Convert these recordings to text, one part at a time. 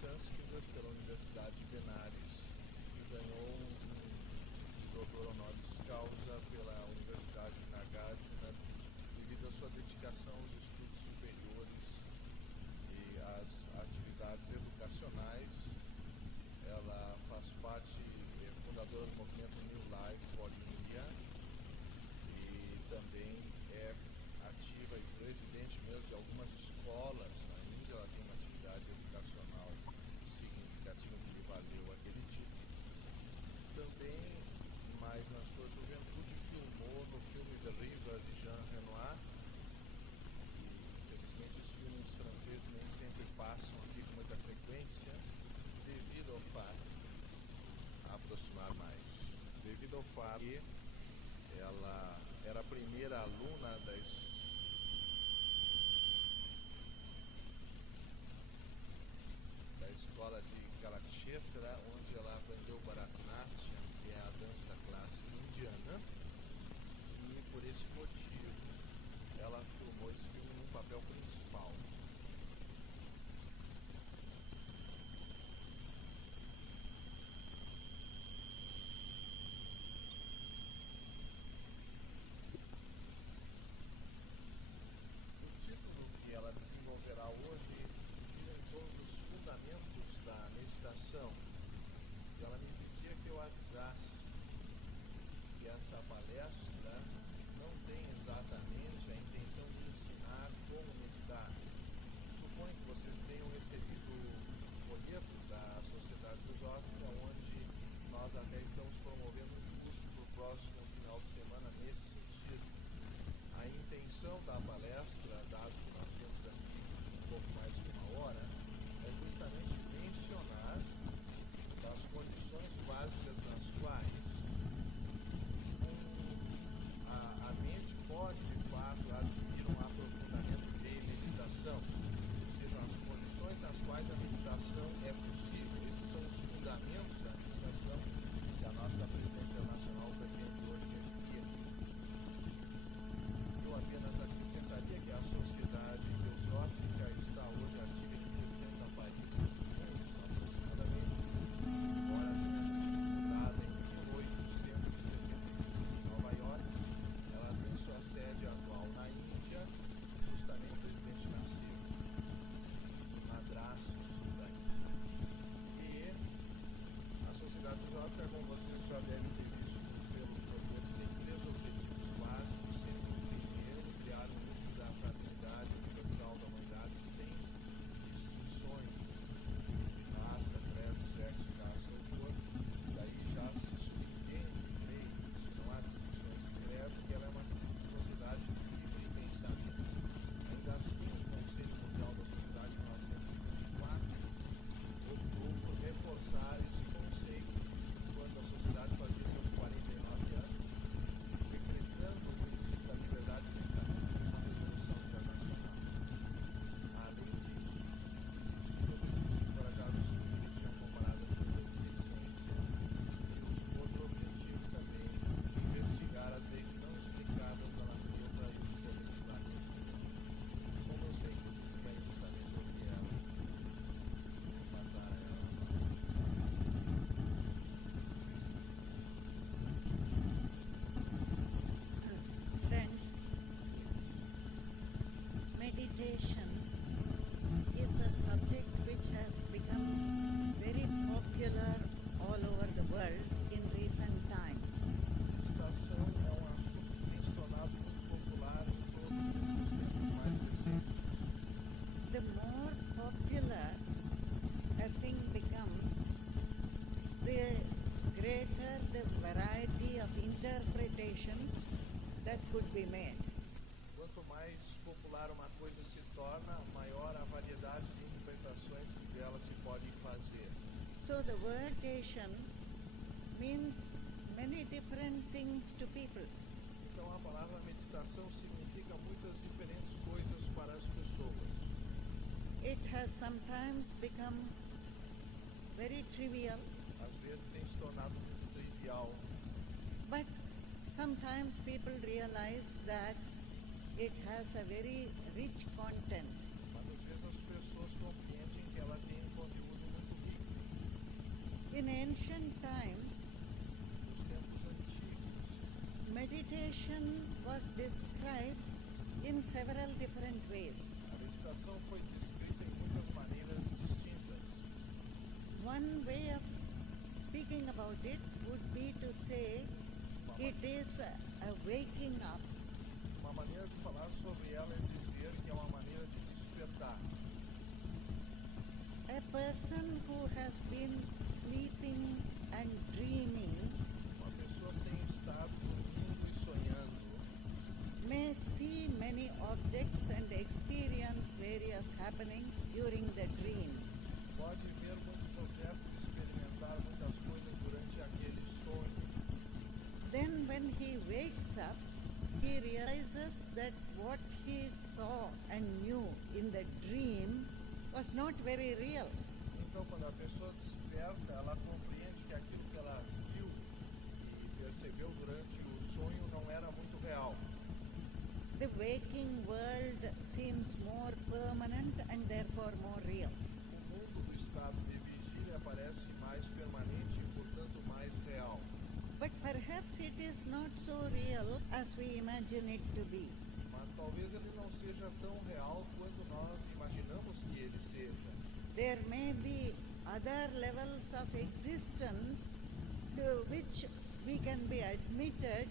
sânscritas pela Universidade de Benares e ganhou um doutor honoris causa pela Universidade de Nagarjuna devido à sua dedicação aos estudos superiores e às atividades educacionais. Ela faz parte, é fundadora do movimento New Life for India e também é ativa e presidente mesmo de algumas escolas na Índia. Ela tem uma atividade educacional significativa que lhe valeu aquele título. Também, mais na sua juventude, filmou no filme The River de Jean Renoir. Infelizmente os filmes franceses nem sempre passam aqui com muita frequência, devido ao fato, aproximar mais, devido ao fato que ela era a primeira aluna da escola de Kalakshetra, onde ela aprendeu Bharatanatyam, que é a dança clássica indiana, e por esse motivo ela filmou esse filme num papel principal. O título que ela desenvolverá hoje gira em torno dos fundamentos da meditação. E ela me pedia que eu avisasse que essa palestra não tem exatamente a intenção de ensinar como meditar. Suponho que vocês tenham recebido o folheto da Sociedade Teosófica, onde nós até estamos promovendo um curso para o próximo final de semana nesse sentido. A intenção da palestra, dado que nós temos aqui um pouco mais de uma hora, é justamente mencionar as condições básicas nas quais a mente pode, de fato, adquirir um aprofundamento de meditação. Ou seja, as condições nas quais a meditação é possível. Esses são os fundamentos da meditação que a nossa presidente internacional pretende hoje repetir. Eu apenas acrescentaria que a Sociedade Teosófica está hoje ativa em 60 países do mundo, aproximadamente, embora tenha sido fundada em 1875 em Nova York. Ela tem sua sede atual na Índia, justamente o presidente Nasceu, o madrasto da Índia. E a Sociedade Teosófica, como vocês já devem ter visto pelos projetos, tem 3 objetivos básicos, sendo o primeiro, criar um núcleo da fraternidade universal da humanidade sem distinções de raça, credo, sexo, raça ou cor. Daí já se subentende, creio, se não há distinções de credo, que ela é uma sociedade de livre pensamento. Ainda assim, o Conselho Mundial da Sociedade de 1924 optou por reforçar esse conceito quando a sociedade fazia seus 49 anos, decretando o princípio da liberdade de pensamento como uma resolução internacional. Além disso, os objetivos encorajados os líderes tinham comparado a ciência e outro objetivo também, investigar as leis não explicadas da natureza e os poderes da mente. Como eu sei que vocês querem justamente ouvir ela, vou passar a ela. Friends, meditation is a subject which has become very popular all over the world in recent times. Meditação é um assunto que tem se tornado muito popular em todos os tempos mais recentes. The more popular a thing becomes, the greater the variety of interpretations that could be made. Quanto mais popular uma coisa se torna, maior a variedade de interpretações que dela se podem fazer. So the word "tation" means many different things to people. Então a palavra meditação significa muitas diferentes coisas para as pessoas. It has sometimes become very trivial, Às vezes tem se tornado muito trivial, but sometimes people realize that it has a very rich content. mas às vezes as pessoas compreendem que ela tem um conteúdo In ancient times, Nos tempos antigos, meditation was described in several different ways. a meditação foi descrita em muitas maneiras distintas. One way of speaking about it would be to say it is a waking up. Uma maneira de falar sobre ela é dizer que é uma maneira de despertar. A person who has been sleeping and dreaming Uma pessoa que tem estado dormindo e sonhando may see many objects and experience various happenings during the dream. pode ver muitos objetos e experimentar muitas coisas durante aquele sonho. Then when he wakes up, he realizes that what he saw and knew in the dream was not very real. Então, quando a pessoa desperta, ela compreende que aquilo que ela viu e percebeu durante o sonho não era muito real. The waking world seems more permanent and therefore more real. O mundo do estado de vigília parece mais permanente e, portanto, mais real. But perhaps it is not so real as we imagine it to be. Mas talvez ele não seja tão real quanto nós imaginamos que ele seja. There may be other levels of existence to which we can be admitted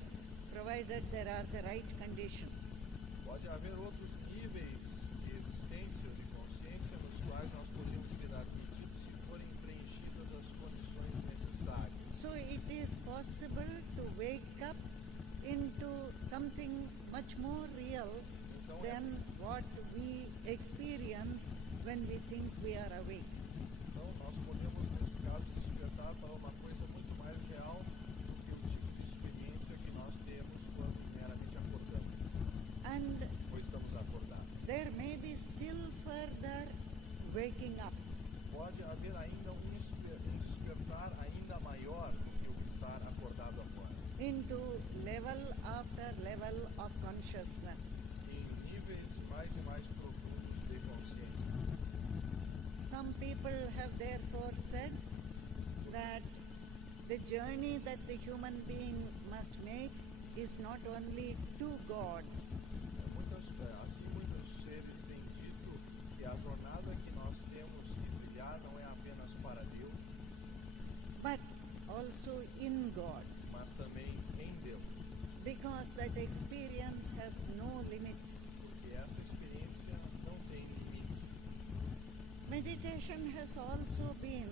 provided there are the right conditions. Pode haver outros níveis de existência, de consciência, nos quais nós podemos ser admitidos se forem preenchidas as condições necessárias. So it is possible to wake up into something much more real Então, than what we experience when we think we are awake. então nós podemos, nesse caso, despertar para uma coisa muito mais real do que o tipo de experiência que nós temos quando meramente acordamos, And ou estamos acordados. there may be still further waking up. Pode haver ainda um despertar ainda maior do que o estar acordado agora, Into level after level of consciousness. em níveis mais e mais profundos de consciência. Some people have therefore said that the journey that the human being must make is not only to God, Muitos seres têm dito que a jornada que nós temos que trilhar não é apenas para Deus, but also in God, mas também em Deus, because that experience has no limits. porque essa experiência não tem limite. Meditation has also been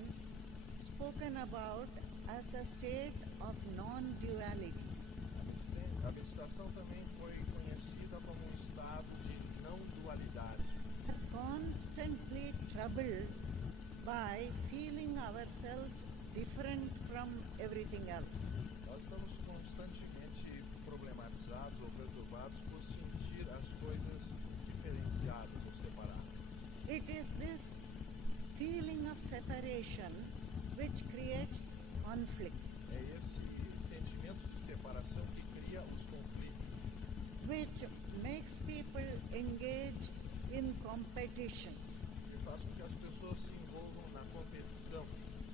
spoken about as a state of non-duality. A meditação também foi conhecida como um estado de não dualidade. Constantly troubled by feeling ourselves different from everything else. Nós estamos constantemente problematizados ou perturbados por sentir as coisas diferenciadas ou separadas. It is this feeling of separation which creates conflicts, É esse sentimento de separação que cria os conflitos, which makes people engage in competition, que faz com que as pessoas se envolvam na competição,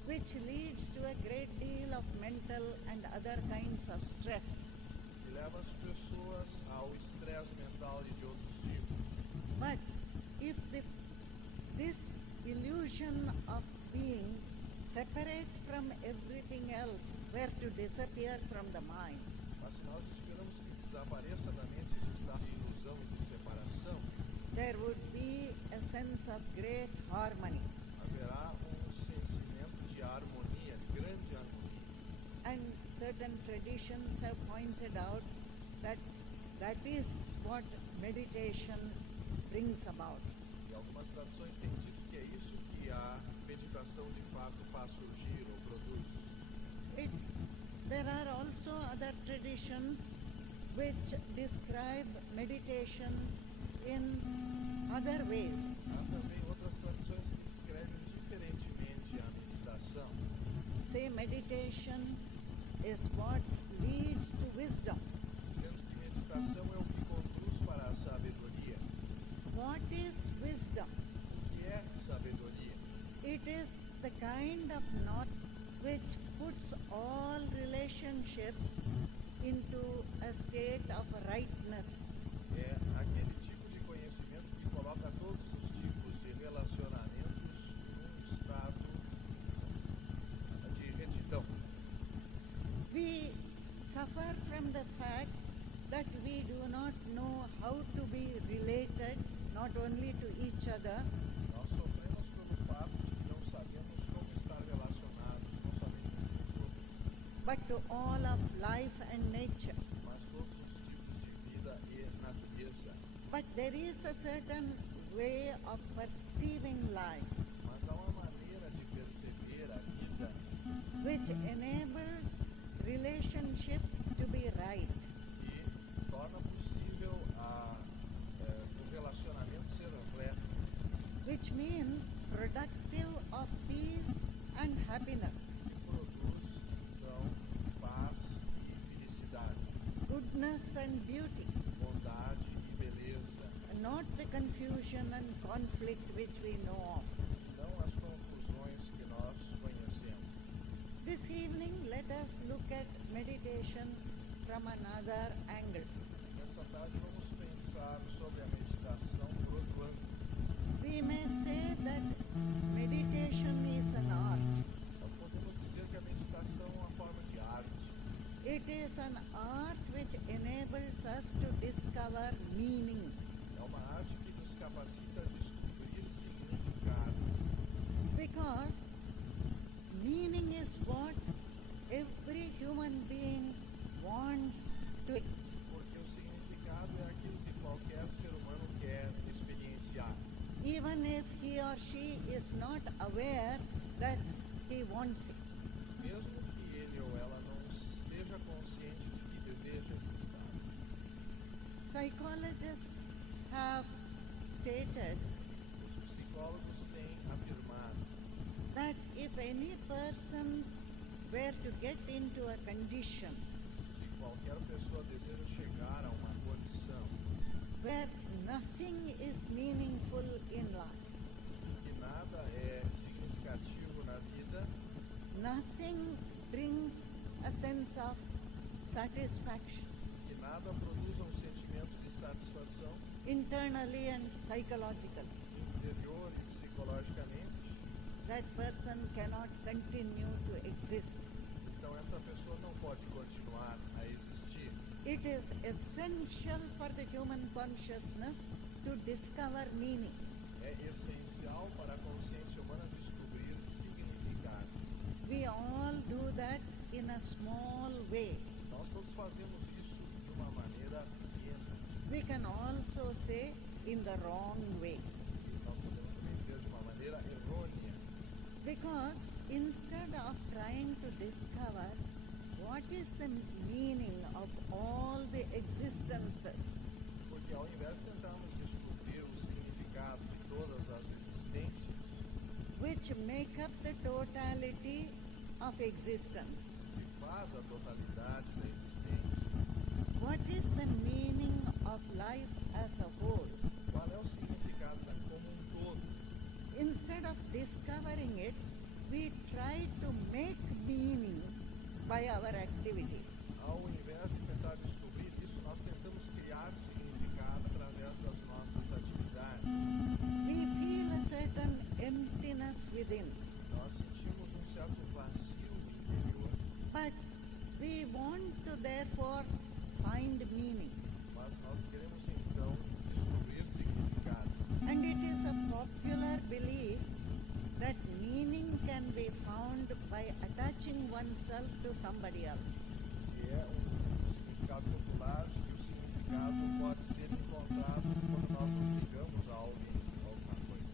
which leads to a great deal of mental and other kinds of stress. que leva as pessoas ao estresse mental e de outros tipos. But if this illusion of being separate from everything else were to disappear from the mind, Mas se nós esperamos que desapareça da mente esse estado de ilusão e de separação, there would be a sense of great harmony. haverá sentimento de harmonia, de grande harmonia. And certain traditions have pointed out that that is what meditation brings about. E algumas tradições têm dito que é isso que a meditação de fato faz surgir ou produz. There are also other traditions which describe meditation in other ways. Há também outras tradições que descrevem diferentemente a meditação. Say meditation is what leads to wisdom. Sendo que meditação é o que conduz para a sabedoria. What is wisdom? O que é sabedoria? It is the kind of which puts all relationships into a state of rightness. É aquele tipo de conhecimento que coloca todos os tipos de relacionamentos num estado de retidão. We suffer from the fact that we do not know how to be related not only to each other, Nós sofremos pelo fato de que não sabemos como estar relacionados, não somente uns com os outros, but to all of life and nature. mas todos os tipos de vida e natureza. But there is a certain way of perceiving life Mas há uma maneira de perceber a vida which enables relationship to be right. que torna possível o relacionamento ser reto, Which means productive of peace and happiness, que produz então paz e felicidade, goodness and beauty, bondade e beleza, not the confusion and conflict which we know of. não as confusões que nós conhecemos. This evening, let us look at meditation from another angle. Nessa tarde vamos pensar sobre a meditação por outro ângulo. We may say that meditation is an art. Nós podemos dizer que a meditação é uma forma de arte. It is an art which enables us to discover meaning. É uma arte que nos capacita a descobrir significado. Because meaning is what every human being wants to. Porque o significado é aquilo que qualquer ser humano quer experienciar. Even if he or she is not aware that he wants it. Mesmo que ele ou ela não esteja consciente de que deseja esse estado. Psychologists have stated Os psicólogos têm afirmado that if any person were to get into a condition que se qualquer pessoa deseja chegar a uma condição where nothing is meaningful in life, que nada é significativo na vida, nothing brings a sense of satisfaction que nada produza um sentimento de satisfação internally and psychologically, interior e psicologicamente, that person cannot continue to exist. então essa pessoa não pode continuar a existir. It is essential for the human consciousness to discover meaning. É essencial para a consciência humana descobrir significado. We all do that in a small way. Nós todos fazemos isso de uma maneira pequena. We can also say in the wrong way. E nós podemos também dizer de uma maneira errônea. Because instead of trying to discover what is the meaning of all the existences, Porque ao invés de tentarmos descobrir o significado de todas as existências, which make up the totality of existence, que faz a totalidade da existência, what is the meaning of life as a whole, qual é o significado como um todo? instead of discovering it, we try to make meaning by our activities. Ao invés de tentar descobrir isso, nós tentamos criar significado através das nossas atividades. We feel a certain emptiness within, Nós sentimos um certo vazio interior, but we want to therefore find meaning. mas nós queremos então descobrir significado. And it is a popular belief that meaning can be found by attaching oneself to somebody else. Que é significado popular de que o significado pode ser encontrado quando nós nos ligamos a alguém, a alguma coisa.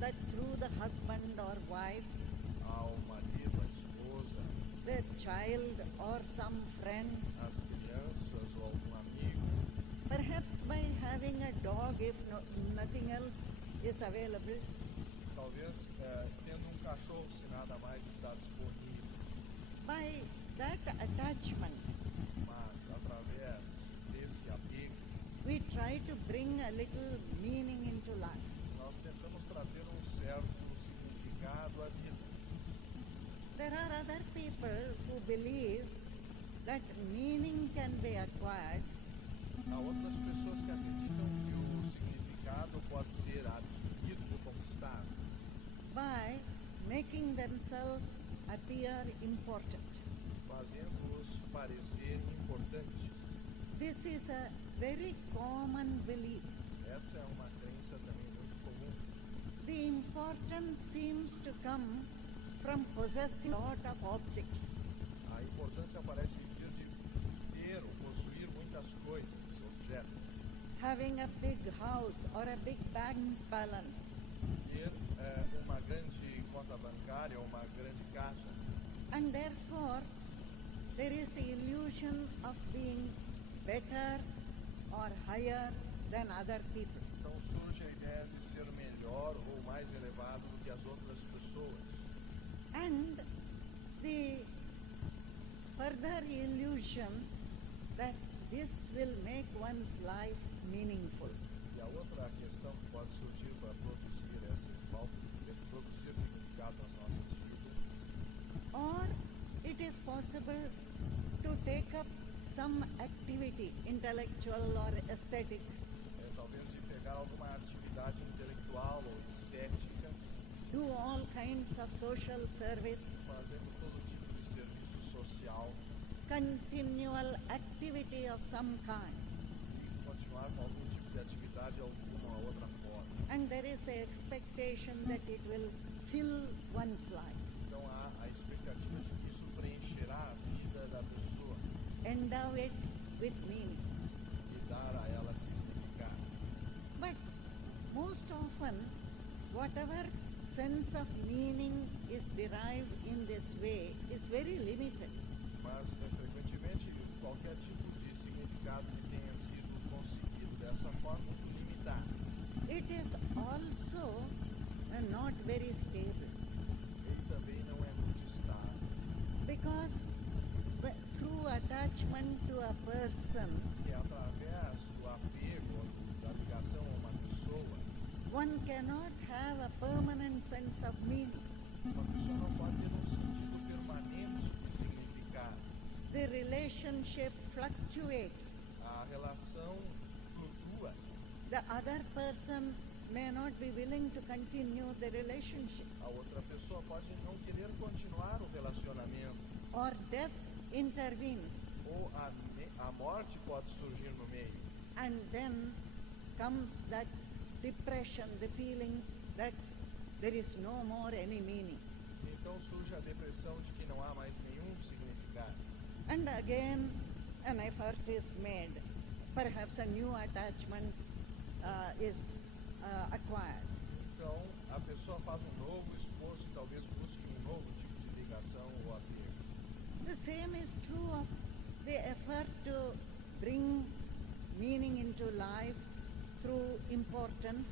That through the husband or wife, Ao marido, à esposa, the child or some friend, às crianças ou algum amigo, perhaps by having a dog if nothing else is available, talvez tendo um cachorro se nada mais está disponível, by that attachment, mas através desse apego, we try to bring a little meaning into life. nós tentamos trazer um certo significado à vida. There are other people who believe that meaning can be acquired Há outras pessoas que acreditam que o significado pode ser adquirido ou conquistado by making themselves appear important. fazendo-os parecer importantes. This is a very common belief. Essa é uma crença também muito comum. The importance seems to come from possessing a lot of objects. A importância parece vir de ter ou possuir muitas coisas, objetos. Having a big house or a big bank balance. Ter uma grande conta bancária ou uma grande caixa. And therefore, there is the illusion of being better or higher than other people. Então surge a ideia de ser melhor ou mais elevado do que as outras pessoas. And the further illusion that this will make one's life meaningful. E a outra questão que pode surgir para produzir essa falta de produzir significado nas nossas vidas. Or it is possible to take up some activity, intellectual or aesthetic, Talvez de pegar alguma atividade intelectual ou estética, do all kinds of social service, fazendo todo tipo de serviço social continual activity of some kind. e continuar com algum tipo de atividade de alguma outra forma. And there is the expectation that it will fill one's life, Então há a expectativa de que isso preencherá a vida da pessoa endow it with meaning. e dar a ela significado. But most often, whatever sense of meaning is derived in this way is very limited. Mas frequentemente qualquer tipo de significado que tenha sido conseguido dessa forma é muito limitado. It is also not very stable, Ele também não é muito estável, because through attachment to a person, porque através do apego, da ligação a uma pessoa, one cannot have a permanent sense of meaning. uma pessoa não pode ter um sentido permanente de significado. The relationship fluctuates. A relação flutua. The other person may not be willing to continue the relationship, A outra pessoa pode não querer continuar o relacionamento, or death intervenes, ou a morte pode surgir no meio. and then comes that depression, the feeling that there is no more any meaning. Então surge a depressão de que não há mais nenhum significado. And again, an effort is made. Perhaps a new attachment is acquired. Então a pessoa faz um novo esforço e talvez busque um novo tipo de ligação ou apego. The same is true of the effort to bring meaning into life through importance,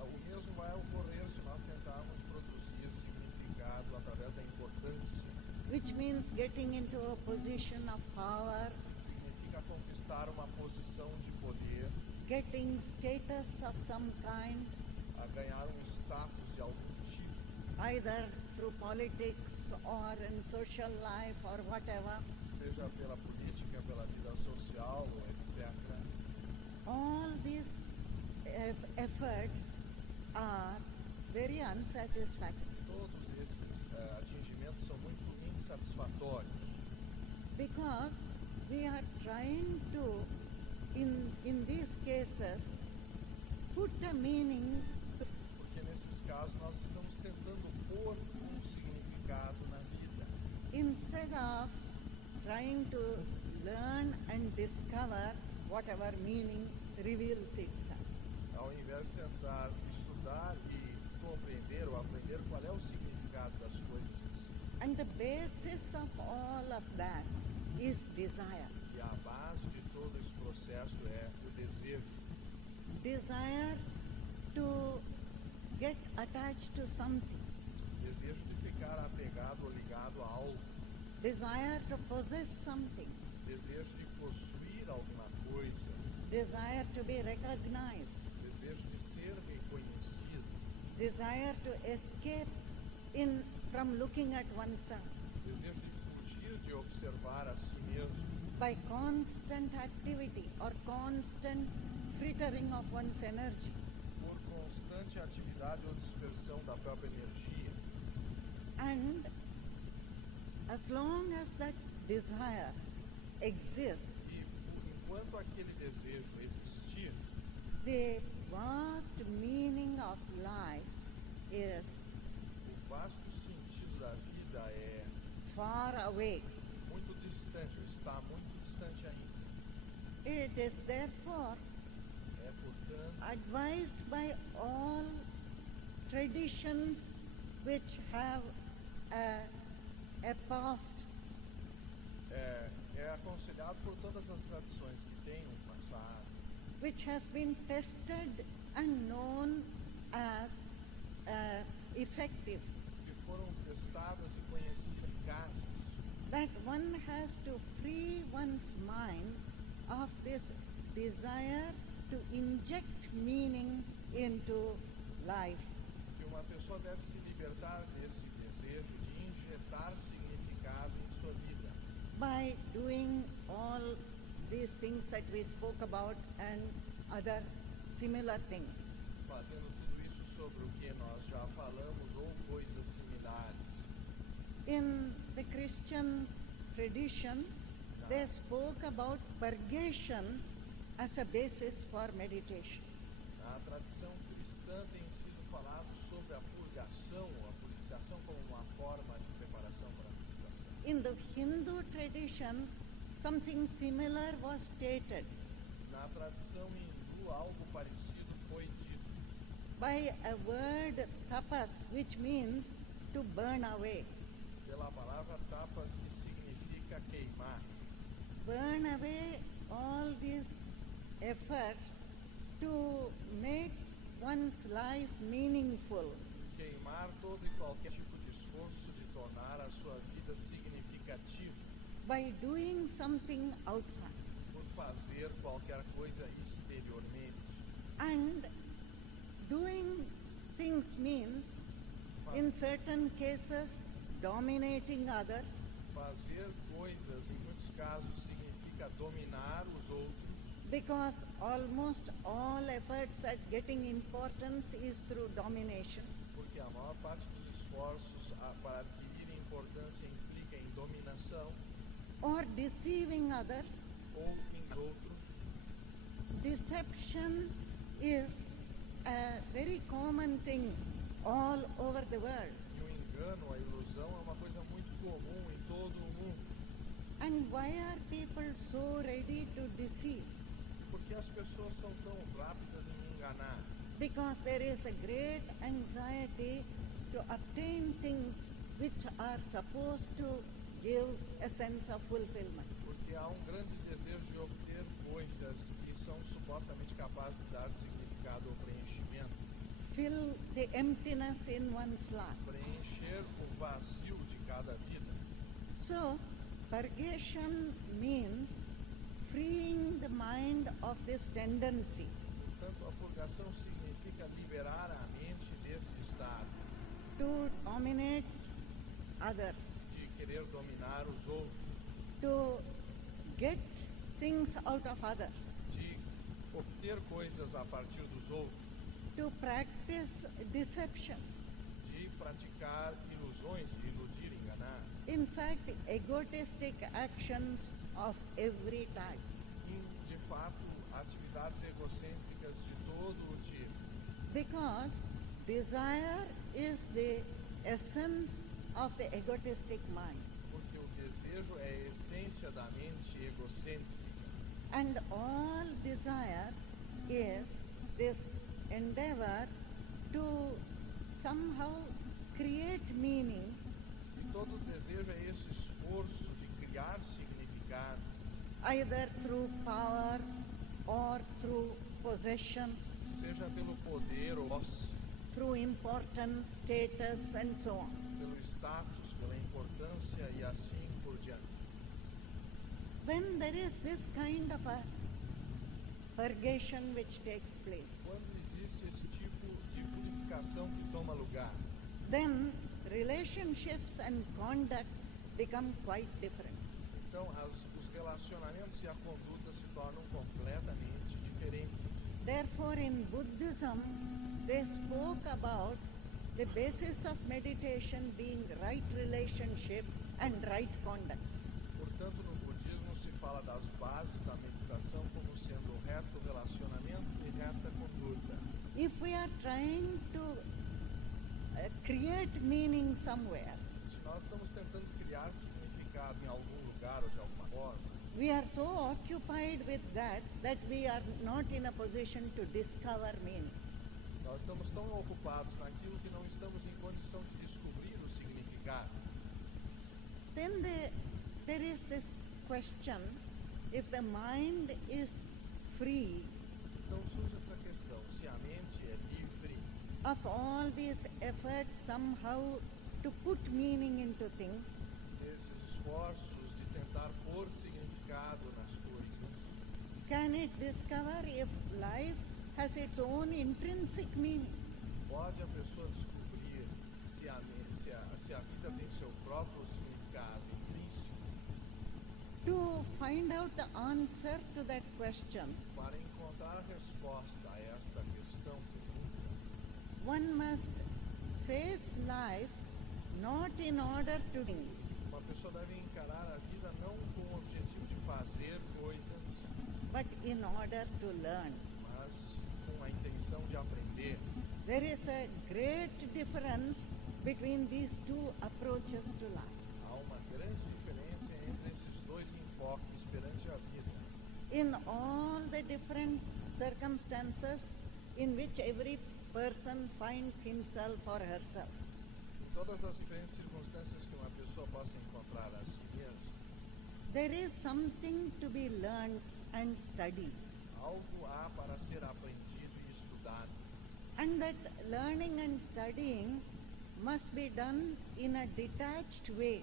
O mesmo vai ocorrer se nós tentarmos produzir significado através da importância. which means getting into a position of power, Significa conquistar uma posição de poder, getting status of some kind, a ganhar um status de algum tipo, either through politics or in social life or whatever. seja pela política, pela vida social, etc. All these efforts are very unsatisfactory, Todos esses atingimentos são muito insatisfatórios, because we are trying to, in these cases, put a meaning porque nesses casos nós estamos tentando pôr um significado na vida, instead of trying to learn and discover whatever meaning reveals itself. ao invés de tentar estudar e compreender ou aprender qual é o significado das coisas em si. And the basis of all of that is desire. E a base de todo esse processo é o desejo. Desire to get attached to something. Desejo de ficar apegado ou ligado a algo. Desire to possess something. Desejo de possuir alguma coisa. Desire to be recognized. Desejo de ser reconhecido. Desire to escape from looking at oneself. desejo de fugir de observar a si mesmo, by constant activity or constant frittering of one's energy. por constante atividade ou dispersão da própria energia. And as long as that desire exists, E enquanto aquele desejo existir, the vast meaning of life is o vasto sentido da vida é far away. muito distante, ou está muito distante ainda. It is therefore É, portanto, advised by all traditions which have a past, é aconselhado por todas as tradições que têm um passado, which has been tested and known as effective, que foram testadas e conhecidas eficazes, that one has to free one's mind of this desire to inject meaning into life. que uma pessoa deve se libertar desse desejo de injetar significado em sua vida, By doing all these things that we spoke about and other similar things. fazendo tudo isso sobre o que nós já falamos ou coisas similares. In the Christian tradition, they spoke about purgation as a basis for meditation. Na tradição cristã tem sido falado sobre a purificação como uma forma de preparação para a meditação. In the Hindu tradition, something similar was stated Na tradição hindu, algo parecido foi dito by a word tapas, which means to burn away. pela palavra tapas, que significa queimar. Burn away all these efforts to make one's life meaningful. Queimar todo e qualquer tipo de esforço de tornar a sua vida significativa By doing something outside. por fazer qualquer coisa exteriormente. And doing things means, in certain cases, dominating others, Fazer coisas, em muitos casos, significa dominar os outros, because almost all efforts at getting importance is through domination. porque a maior parte dos esforços para adquirir importância implica em dominação, Or deceiving others. ou em outro. Deception is a very common thing all over the world. E o engano, a ilusão, é uma coisa muito comum em todo o mundo. And why are people so ready to deceive? Porque as pessoas são tão rápidas em enganar? Because there is a great anxiety to obtain things which are supposed to give a sense of fulfillment. Porque há um grande desejo de obter coisas que são supostamente capazes de dar significado ou preenchimento. Fill the emptiness in one's life. Preencher o vazio de cada vida. So, purgation means freeing the mind of this tendency Portanto, a purgação significa liberar a mente desse estado to dominate others, de querer dominar os outros, to get things out of others, de obter coisas a partir dos outros, to practice deceptions. de praticar ilusões, de iludir, enganar. In fact, egotistic actions of every type. E, de fato, atividades egocêntricas de todo o tipo. Because desire is the essence of the egotistic mind. Porque o desejo é a essência da mente egocêntrica. And all desire is this endeavor to somehow create meaning E todo desejo é esse esforço de criar significado, either through power or through possession, seja pelo poder ou through importance, status, and so on. pelo status, pela importância e assim por diante. When there is this kind of a purgation which takes place, Quando existe esse tipo de purificação que toma lugar, then relationships and conduct become quite different. Então, os relacionamentos e a conduta se tornam completamente diferentes. Therefore, in Buddhism, they spoke about the basis of meditation being right relationship and right conduct. Portanto, no budismo se fala das bases da meditação como sendo reto relacionamento e reta conduta. If we are trying to create meaning somewhere, Se nós estamos tentando criar significado em algum lugar ou de alguma forma, we are so occupied with that we are not in a position to discover meaning. nós estamos tão ocupados naquilo que não estamos em condição de descobrir o significado. Then there is this question, if the mind is free Então surge essa questão, se a mente é livre of all these efforts somehow to put meaning into things, desses esforços de tentar pôr significado nas coisas, can it discover if life has its own intrinsic meaning? pode a pessoa descobrir se a vida tem seu próprio significado intrínseco? To find out the answer to that question, Para encontrar a resposta a esta questão profunda, one must face life not in order to things, uma pessoa deve encarar a vida não com o objetivo de fazer coisas, but in order to learn. mas com a intenção de aprender. There is a great difference between these two approaches to life. Há uma grande diferença entre esses dois enfoques perante a vida. In all the different circumstances in which every person finds himself or herself, Em todas as diferentes circunstâncias que uma pessoa possa encontrar a si mesma, there is something to be learned and studied. algo há para ser aprendido e estudado. And that learning and studying must be done in a detached way.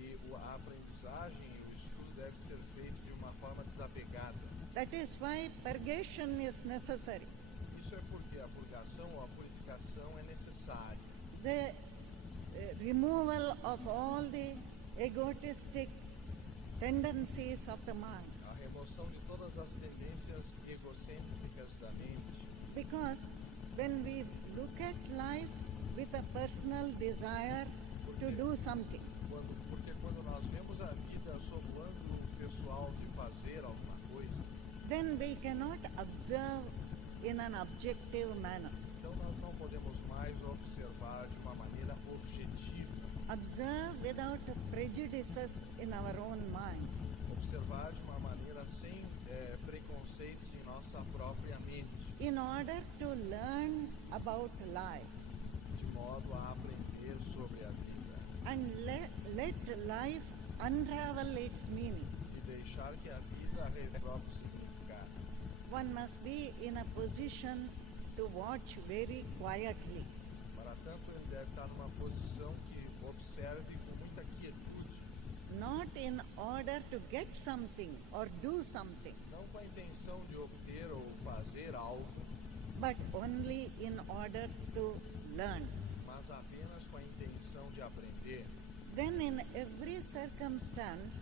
E a aprendizagem e o estudo deve ser feito de uma forma desapegada. That is why purgation is necessary. Isso é porque a purgação ou a purificação é necessária. The removal of all the egotistic tendencies of the mind. A remoção de todas as tendências egocêntricas da mente. Because when we look at life with a personal desire to do something, Porque quando nós vemos a vida sob o ângulo pessoal de fazer alguma coisa, then we cannot observe in an objective manner. então nós não podemos mais observar de uma maneira objetiva. Observe without prejudices in our own mind. Observar de uma maneira sem preconceitos em nossa própria mente, In order to learn about life de modo a aprender sobre a vida and let life unravel its meaning, e deixar que a vida revele o próprio significado. one must be in a position to watch very quietly. Para tanto, ele deve estar numa posição que observe com muita quietude, Not in order to get something or do something, não com a intenção de obter ou fazer algo, but only in order to learn. mas apenas com a intenção de aprender. Then in every circumstance,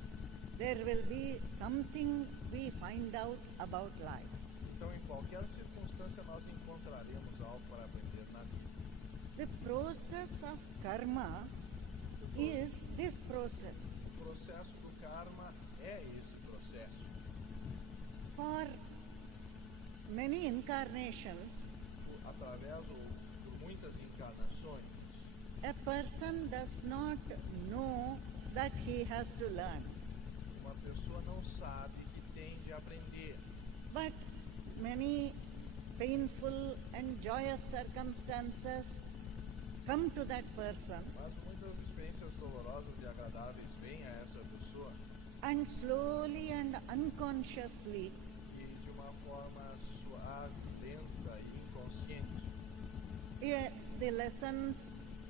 there will be something we find out about life. Então, em qualquer circunstância, nós encontraremos algo para aprender na vida. The process of karma is this process. O processo do karma é esse processo. For many incarnations, Através ou por muitas encarnações, a person does not know that he has to learn. uma pessoa não sabe que tem de aprender, But many painful and joyous circumstances come to that person, mas muitas experiências dolorosas e agradáveis vêm a essa pessoa and slowly and unconsciously e de uma forma suave, lenta e inconsciente, the lessons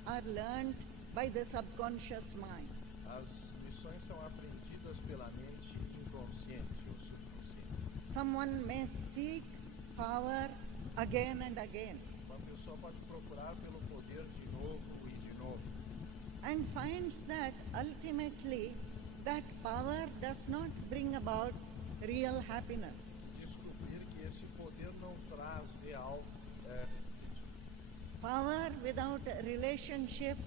are learned by the subconscious mind. as lições são aprendidas pela mente inconsciente ou subconsciente. Someone may seek power again and again, Uma pessoa pode procurar pelo poder de novo e de novo, and finds that ultimately that power does not bring about real happiness. Descobrir que esse poder não traz real Power without a relationship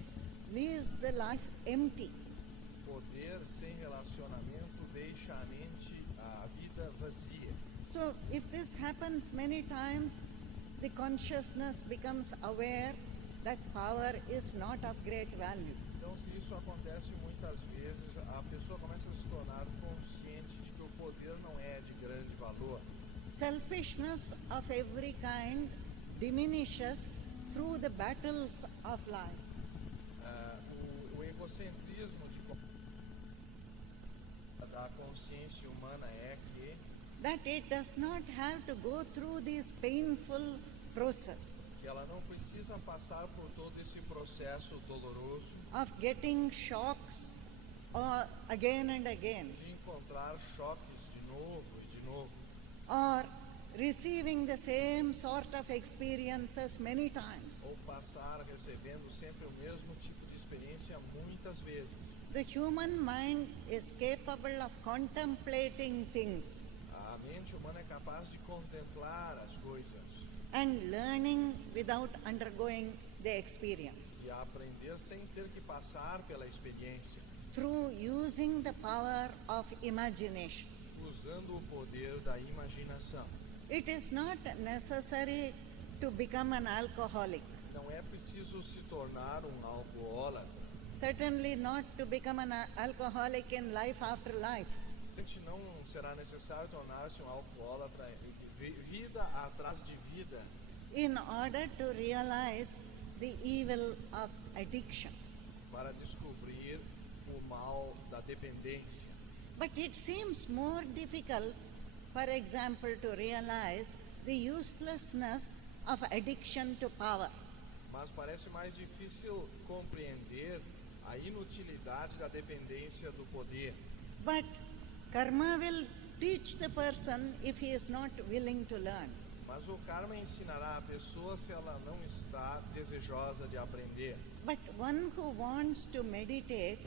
leaves the life empty. poder sem relacionamento deixa a vida vazia. So if this happens many times, the consciousness becomes aware that power is not of great value. Então, se isso acontece muitas vezes, a pessoa começa a se tornar consciente de que o poder não é de grande valor. Selfishness of every kind diminishes through the battles of life. O egocentrismo da consciência humana é que That it does not have to go through this painful process ela não precisa passar por todo esse processo doloroso of getting shocks or again and again, de encontrar choques de novo e de novo, or receiving the same sort of experiences many times. ou passar recebendo sempre o mesmo tipo de experiência muitas vezes. The human mind is capable of contemplating things A mente humana é capaz de contemplar as coisas and learning without undergoing the experience e aprender sem ter que passar pela experiência, through using the power of imagination. usando o poder da imaginação. It is not necessary to become an alcoholic, Não é preciso se tornar alcoólatra. certainly not to become an alcoholic in life after life. Sente não será necessário tornar-se alcoólatra vida atrás de vida In order to realize the evil of addiction. para descobrir o mal da dependência. But it seems more difficult, for example, to realize the uselessness of addiction to power. Mas parece mais difícil compreender a inutilidade da dependência do poder. But karma will teach the person if he is not willing to learn. Mas o karma ensinará a pessoa se ela não está desejosa de aprender. But one who wants to meditate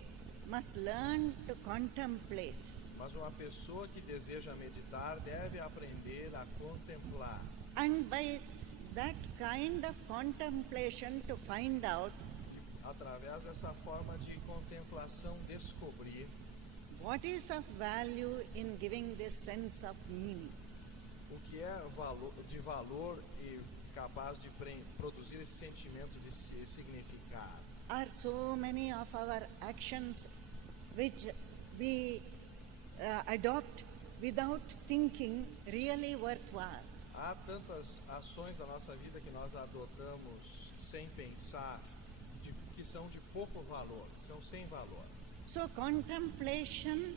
must learn to contemplate. Mas uma pessoa que deseja meditar deve aprender a contemplar. And by that kind of contemplation to find out Através dessa forma de contemplação, descobrir what is of value in giving this sense of meaning. o que é de valor e capaz de produzir esse sentimento de significado. Are so many of our actions which we adopt without thinking really worthwhile? Há tantas ações da nossa vida que nós adotamos sem pensar, que são de pouco valor, que são sem valor. So contemplation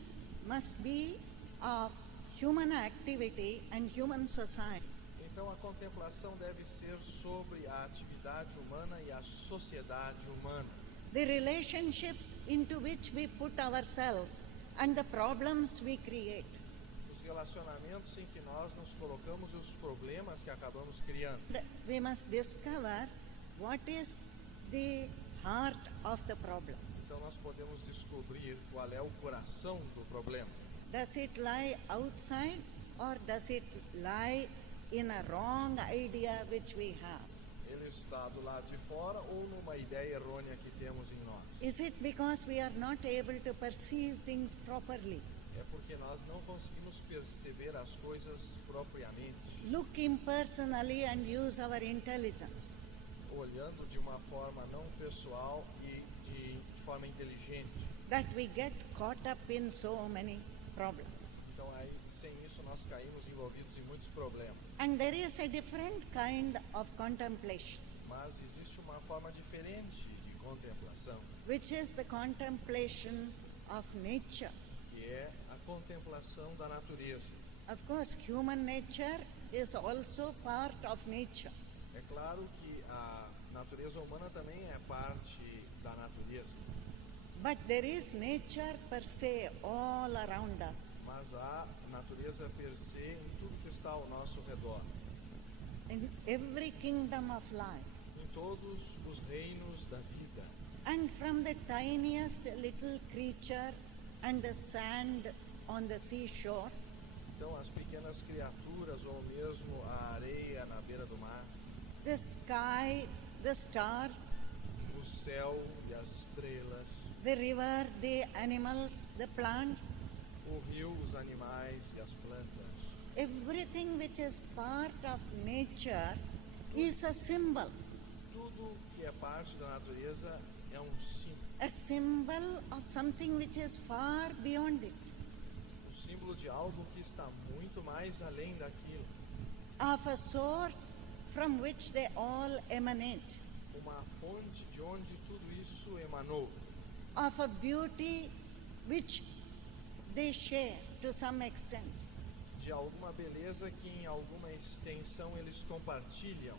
must be of human activity and human society. Então a contemplação deve ser sobre a atividade humana e a sociedade humana. The relationships into which we put ourselves and the problems we create. Os relacionamentos em que nós nos colocamos e os problemas que acabamos criando. We must discover what is the heart of the problem. Então nós podemos descobrir qual é o coração do problema. Does it lie outside or does it lie in a wrong idea which we have? Ele está do lado de fora ou numa ideia errônea que temos em nós? Is it because we are not able to perceive things properly? É porque nós não conseguimos perceber as coisas propriamente, Look impersonally and use our intelligence. olhando de uma forma não pessoal e de forma inteligente. That we get caught up in so many problems. Então aí, sem isso, nós caímos envolvidos em muitos problemas. And there is a different kind of contemplation, Mas existe uma forma diferente de contemplação, which is the contemplation of nature. que é a contemplação da natureza. Of course, human nature is also part of nature. É claro que a natureza humana também é parte da natureza, But there is nature per se all around us. mas há natureza per se em tudo que está ao nosso redor, In every kingdom of life. em todos os reinos da vida. And from the tiniest little creature and the sand on the seashore, Então, as pequenas criaturas ou mesmo a areia na beira do mar, the sky, the stars, o céu e as estrelas, the river, the animals, the plants, o rio, os animais e as plantas, everything which is part of nature is a symbol tudo que é parte da natureza é um símbolo. a symbol of something which is far beyond it, O símbolo de algo que está muito mais além daquilo. of a source from which they all emanate, Uma fonte de onde tudo isso emanou. of a beauty which they share to some extent. De alguma beleza que em alguma extensão eles compartilham,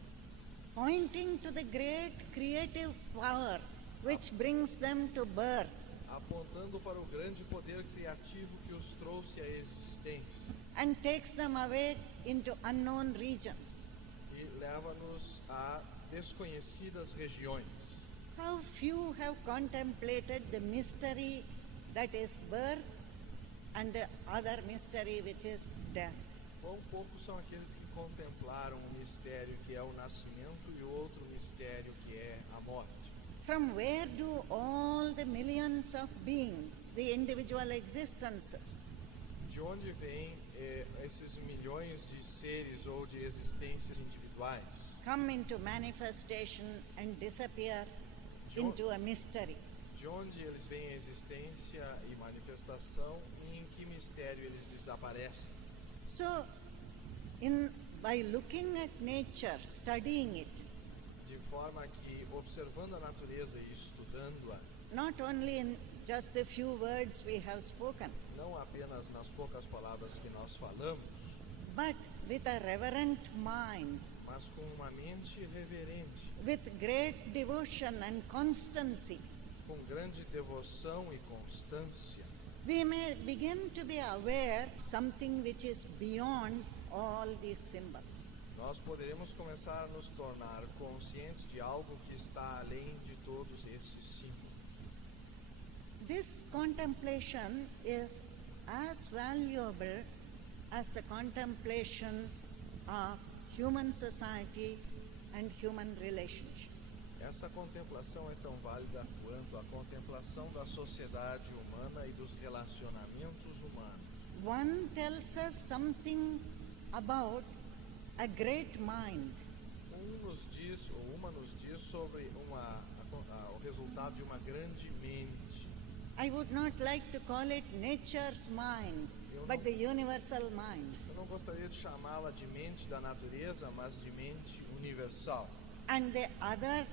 Pointing to the great creative power which brings them to birth apontando para o grande poder criativo que os trouxe à existência and takes them away into unknown regions. e leva-nos a desconhecidas regiões. How few have contemplated the mystery that is birth and the other mystery which is death. Quão poucos são aqueles que contemplaram o mistério que é o nascimento e o outro mistério que é a morte. From where do all the millions of beings, the individual existences, De onde vêm esses milhões de seres ou de existências individuais? come into manifestation and disappear into a mystery? De onde eles vêm a existência e manifestação e em que mistério eles desaparecem? So, by looking at nature, studying it, De forma que, observando a natureza e estudando-a, not only in just the few words we have spoken, não apenas nas poucas palavras que nós falamos, but with a reverent mind, mas com uma mente reverente, with great devotion and constancy, com grande devoção e constância, we may begin to be aware something which is beyond all these symbols. nós poderemos começar a nos tornar conscientes de algo que está além de todos esses símbolos. This contemplation is as valuable as the contemplation of human society and human relationships. Essa contemplação é tão válida quanto a contemplação da sociedade humana e dos relacionamentos humanos. One tells us something about a great mind, Nos diz, ou uma nos diz sobre o resultado de uma grande mente. I would not like to call it nature's mind, but the universal mind. Eu não gostaria de chamá-la de mente da natureza, mas de mente universal. And the other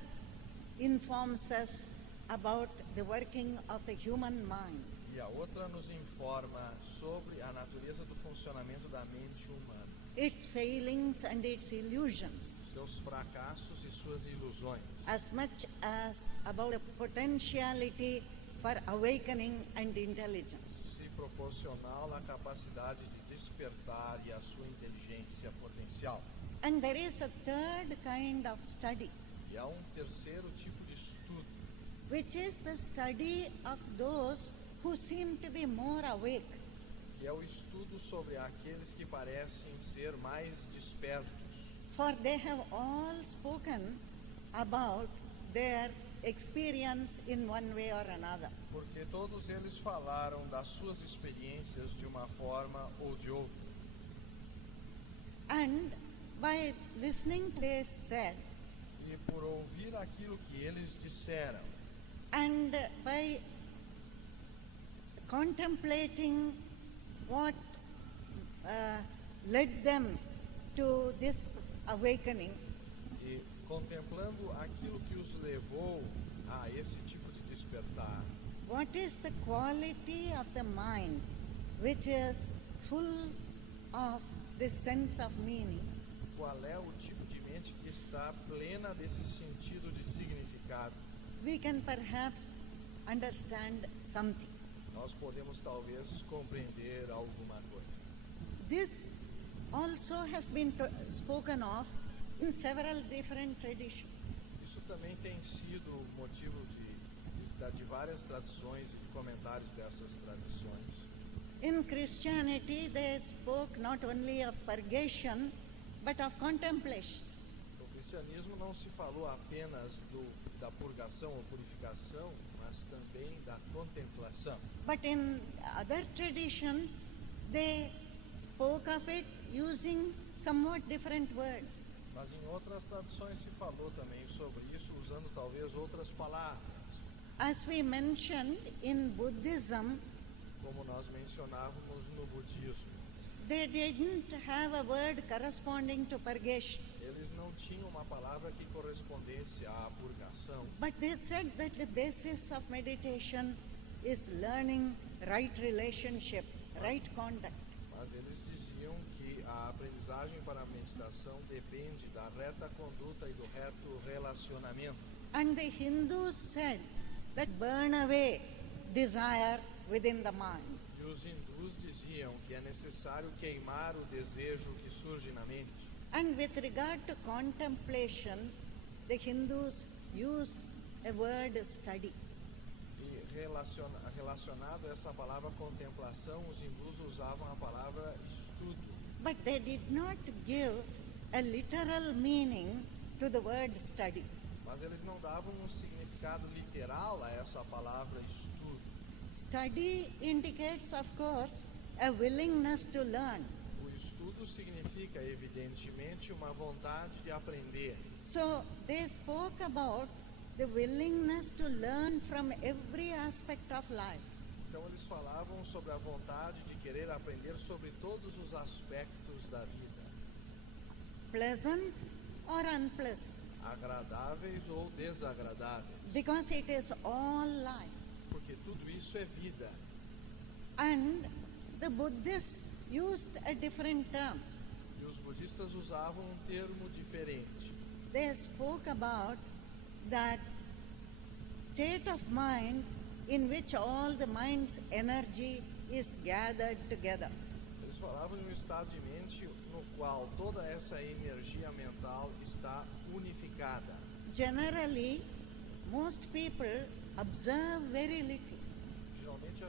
informs us about the working of the human mind. E a outra nos informa sobre a natureza do funcionamento da mente humana, Its failings and its illusions, seus fracassos e suas ilusões, as much as about the potentiality for awakening and intelligence. se proporcional à capacidade de despertar e à sua inteligência potencial. And there is a third kind of study, E há terceiro tipo de estudo, which is the study of those who seem to be more awake, que é o estudo sobre aqueles que parecem ser mais despertos, for they have all spoken about their experience in one way or another. porque todos eles falaram das suas experiências de uma forma ou de outra. And by listening to this said, E por ouvir aquilo que eles disseram, and by contemplating what led them to this awakening, e contemplando aquilo que os levou a esse tipo de despertar, what is the quality of the mind which is full of this sense of meaning, qual é o tipo de mente que está plena desse sentido de significado, we can perhaps understand something. nós podemos talvez compreender alguma coisa. This also has been spoken of in several different traditions. Isso também tem sido motivo de de várias tradições e de comentários dessas tradições. In Christianity, they spoke not only of purgation, but of contemplation. No cristianismo não se falou apenas da purgação ou purificação, mas também da contemplação. But in other traditions, they spoke of it using somewhat different words. Mas em outras tradições se falou também sobre isso, usando talvez outras palavras. As we mentioned in Buddhism, Como nós mencionávamos no budismo, they didn't have a word corresponding to purgation. eles não tinham uma palavra que correspondesse à purgação, But they said that the basis of meditation is learning right relationship, right conduct. mas eles diziam que a aprendizagem para a meditação depende da reta conduta e do reto relacionamento. And the Hindus said that burn away desire within the mind. E os hindus diziam que é necessário queimar o desejo que surge na mente. And with regard to contemplation, the Hindus used a word study. E relacionado a essa palavra contemplação, os hindus usavam a palavra estudo. But they did not give a literal meaning to the word study. Mas eles não davam um significado literal a essa palavra estudo. Study indicates, of course, a willingness to learn. O estudo significa, evidentemente, uma vontade de aprender. So they spoke about the willingness to learn from every aspect of life. Então eles falavam sobre a vontade de querer aprender sobre todos os aspectos da vida, Pleasant or unpleasant, agradáveis ou desagradáveis, because it is all life. porque tudo isso é vida. And the Buddhists used a different term. E os budistas usavam um termo diferente. They spoke about that state of mind in which all the mind's energy is gathered together. Eles falavam de um estado de mente no qual toda essa energia mental está unificada. Generally, most people observe very little. Geralmente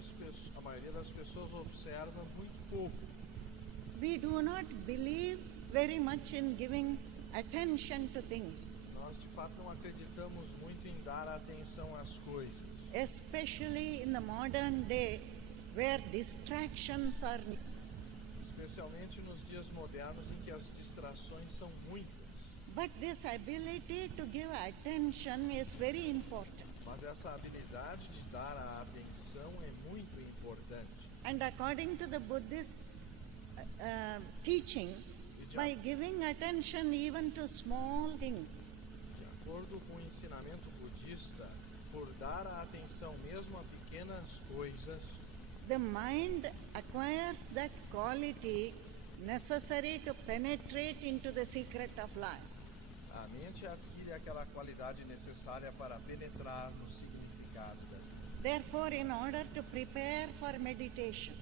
a maioria das pessoas observa muito pouco. We do not believe very much in giving attention to things, Nós de fato não acreditamos muito em dar atenção às coisas, especially in the modern day where distractions are especialmente nos dias modernos em que as distrações são muitas. But this ability to give attention is very important. Mas essa habilidade de dar a atenção é muito importante. And according to the Buddhist teaching, by giving attention even to small things, De acordo com o ensinamento budista, por dar a atenção mesmo a pequenas coisas, the mind acquires that quality necessary to penetrate into the secret of life. a mente adquire aquela qualidade necessária para penetrar no significado da vida. Therefore, in order to prepare for meditation,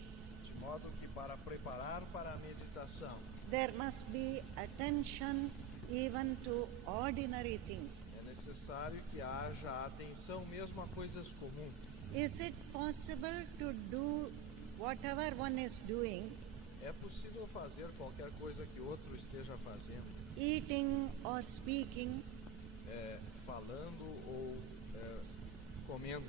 De modo que para preparar para a meditação, there must be attention even to ordinary things. é necessário que haja atenção mesmo a coisas comuns. Is it possible to do whatever one is doing, É possível fazer qualquer coisa que outro esteja fazendo, eating or speaking, falando ou comendo,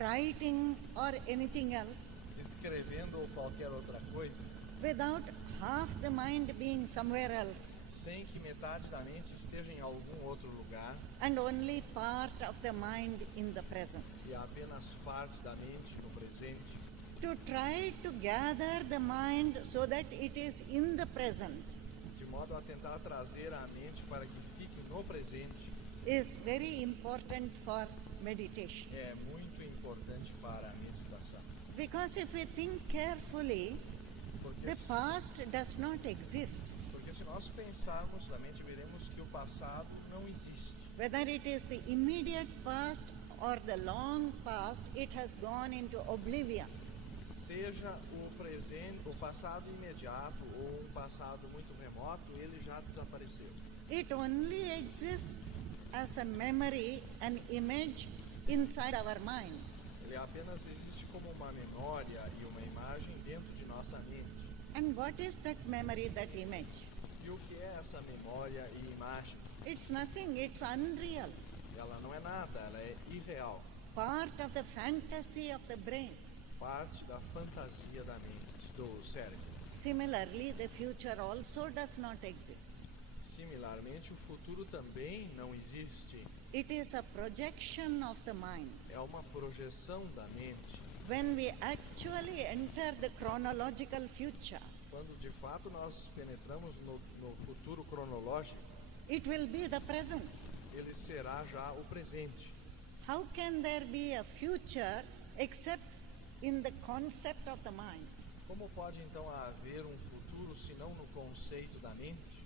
writing or anything else, escrevendo ou qualquer outra coisa, without half the mind being somewhere else sem que metade da mente esteja em algum outro lugar and only part of the mind in the present? e apenas parte da mente no presente. To try to gather the mind so that it is in the present De modo a tentar trazer a mente para que fique no presente, is very important for meditation. é muito importante para a meditação. Because if we think carefully, Porque, the past does not exist. porque se nós pensarmos na mente, veremos que o passado não existe. Whether it is the immediate past or the long past, it has gone into oblivion. Seja o presente, o passado imediato ou um passado muito remoto, ele já desapareceu. It only exists as a memory, an image inside our mind. Ele apenas existe como uma memória e uma imagem dentro de nossa mente. And what is that memory, that image? E o que é essa memória e imagem? It's nothing, it's unreal. Ela não é nada, ela é irreal. Part of the fantasy of the brain. Parte da fantasia da mente, do cérebro. Similarly, the future also does not exist. Similarmente, o futuro também não existe. It is a projection of the mind. É uma projeção da mente. When we actually enter the chronological future, Quando de fato nós penetramos no futuro cronológico, it will be the present. ele será já o presente. How can there be a future except in the concept of the mind? Como pode então haver um futuro se não no conceito da mente?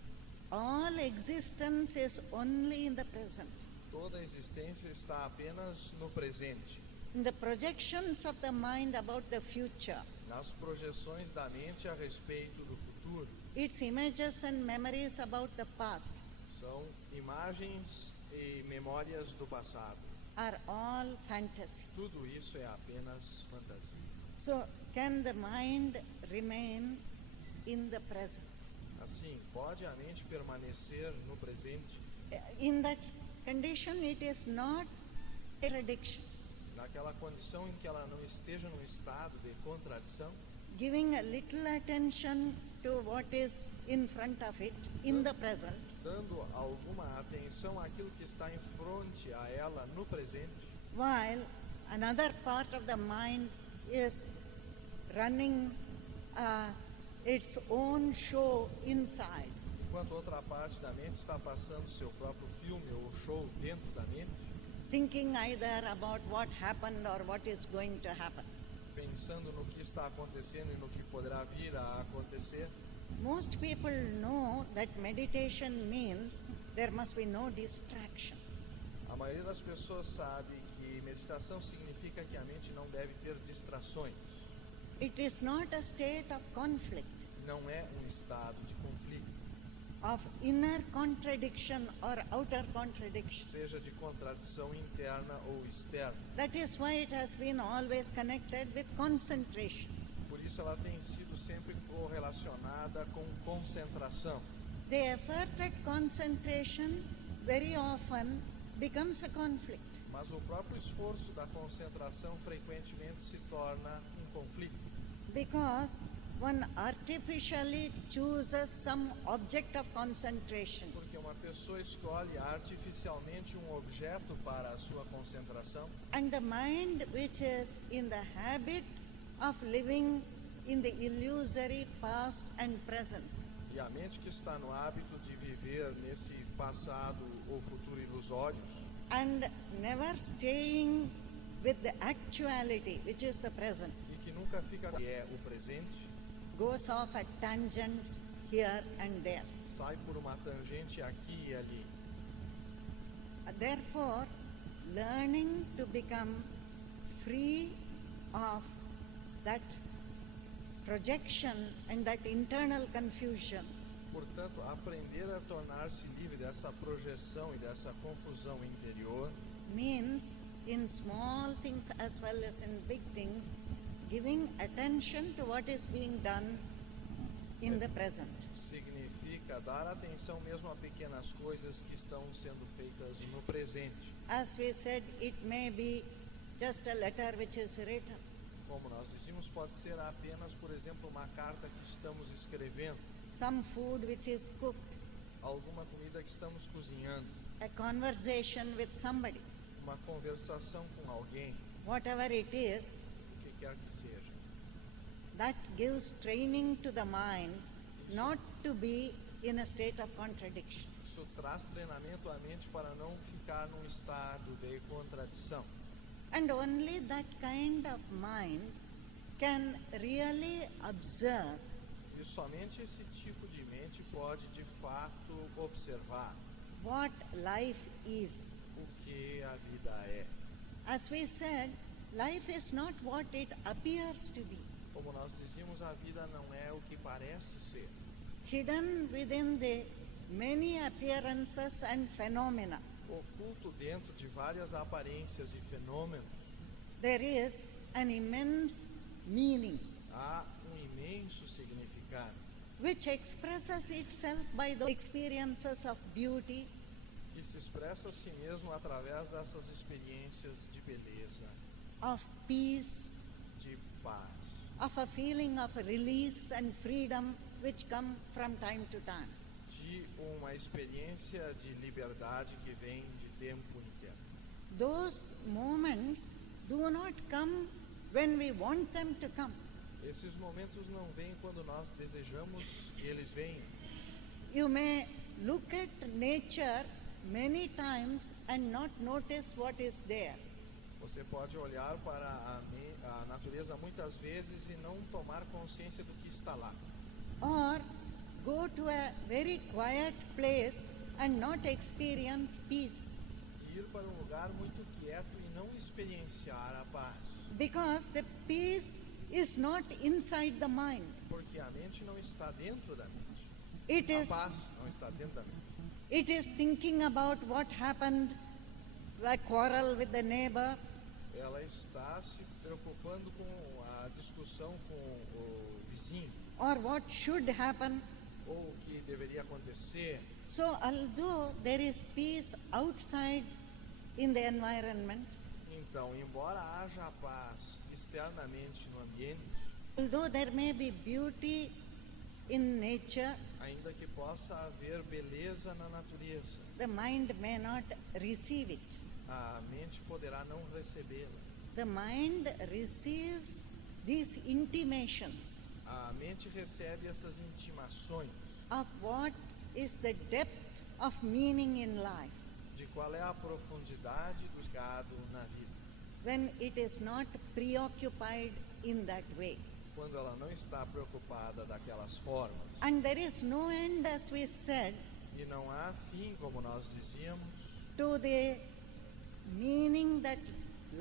All existence is only in the present. Toda a existência está apenas no presente. In the projections of the mind about the future, Nas projeções da mente a respeito do futuro, its images and memories about the past são imagens e memórias do passado. are all fantasy. Tudo isso é apenas fantasia. So, can the mind remain in the present? Assim, pode a mente permanecer no presente? In that condition, it is not a contradiction. Naquela condição em que ela não esteja num estado de contradição, Giving a little attention to what is in front of it in the present, dando alguma atenção àquilo que está em fronte a ela no presente, while another part of the mind is running its own show inside. enquanto outra parte da mente está passando seu próprio filme ou show dentro da mente, Thinking either about what happened or what is going to happen. pensando no que está acontecendo e no que poderá vir a acontecer. Most people know that meditation means there must be no distraction. A maioria das pessoas sabe que meditação significa que a mente não deve ter distrações. It is not a state of conflict, Não é um estado de conflito, of inner contradiction or outer contradiction. seja de contradição interna ou externa. That is why it has been always connected with concentration. Por isso ela tem sido sempre correlacionada com concentração. The effort at concentration very often becomes a conflict. Mas o próprio esforço da concentração frequentemente se torna um conflito. Because one artificially chooses some object of concentration. Porque uma pessoa escolhe artificialmente um objeto para a sua concentração, And the mind, which is in the habit of living in the illusory past and present, e a mente que está no hábito de viver nesse passado ou futuro ilusórios, and never staying with the actuality, which is the present, e que nunca fica que é o presente, goes off at tangents here and there. sai por uma tangente aqui e ali. Therefore, learning to become free of that projection and that internal confusion Portanto, aprender a tornar-se livre dessa projeção e dessa confusão interior means, in small things as well as in big things, giving attention to what is being done in the present. significa dar atenção mesmo a pequenas coisas que estão sendo feitas no presente. As we said, it may be just a letter which is written, Como nós dizíamos, pode ser apenas, por exemplo, uma carta que estamos escrevendo, some food which is cooked, alguma comida que estamos cozinhando, a conversation with somebody, uma conversação com alguém, whatever it is. o que quer que seja. That gives training to the mind not to be in a state of contradiction. Isso traz treinamento à mente para não ficar num estado de contradição. And only that kind of mind can really observe E somente esse tipo de mente pode, de fato, observar what life is. o que a vida é. As we said, life is not what it appears to be. Como nós dizíamos, a vida não é o que parece ser. Hidden within the many appearances and phenomena, oculto dentro de várias aparências e fenômenos, there is an immense meaning há imenso significado, which expresses itself by the experiences of beauty, que se expressa a si mesmo através dessas experiências de beleza, of peace, de paz, of a feeling of release and freedom which come from time to time. de uma experiência de liberdade que vem de tempo em tempo. Those moments do not come when we want them to come. Esses momentos não vêm quando nós desejamos que eles venham. You may look at nature many times and not notice what is there. Você pode olhar para a natureza muitas vezes e não tomar consciência do que está lá. Or go to a very quiet place and not experience peace. Ir para um lugar muito quieto e não experienciar a paz. Because the peace is not inside the mind. Porque a mente não está dentro da mente. It A is, paz não está dentro da mente. it is thinking about what happened, the quarrel with the neighbor, Ela está se preocupando com a discussão com o vizinho, or what should happen. ou o que deveria acontecer. So although there is peace outside in the environment, Então, embora haja paz externamente no ambiente, although there may be beauty in nature, ainda que possa haver beleza na natureza, the mind may not receive it. a mente poderá não recebê-la. The mind receives these intimations A mente recebe essas intimações of what is the depth of meaning in life de qual é a profundidade do significado na vida, when it is not preoccupied in that way. quando ela não está preocupada daquelas formas. And there is no end, as we said, E não há fim, como nós dizíamos, to the meaning that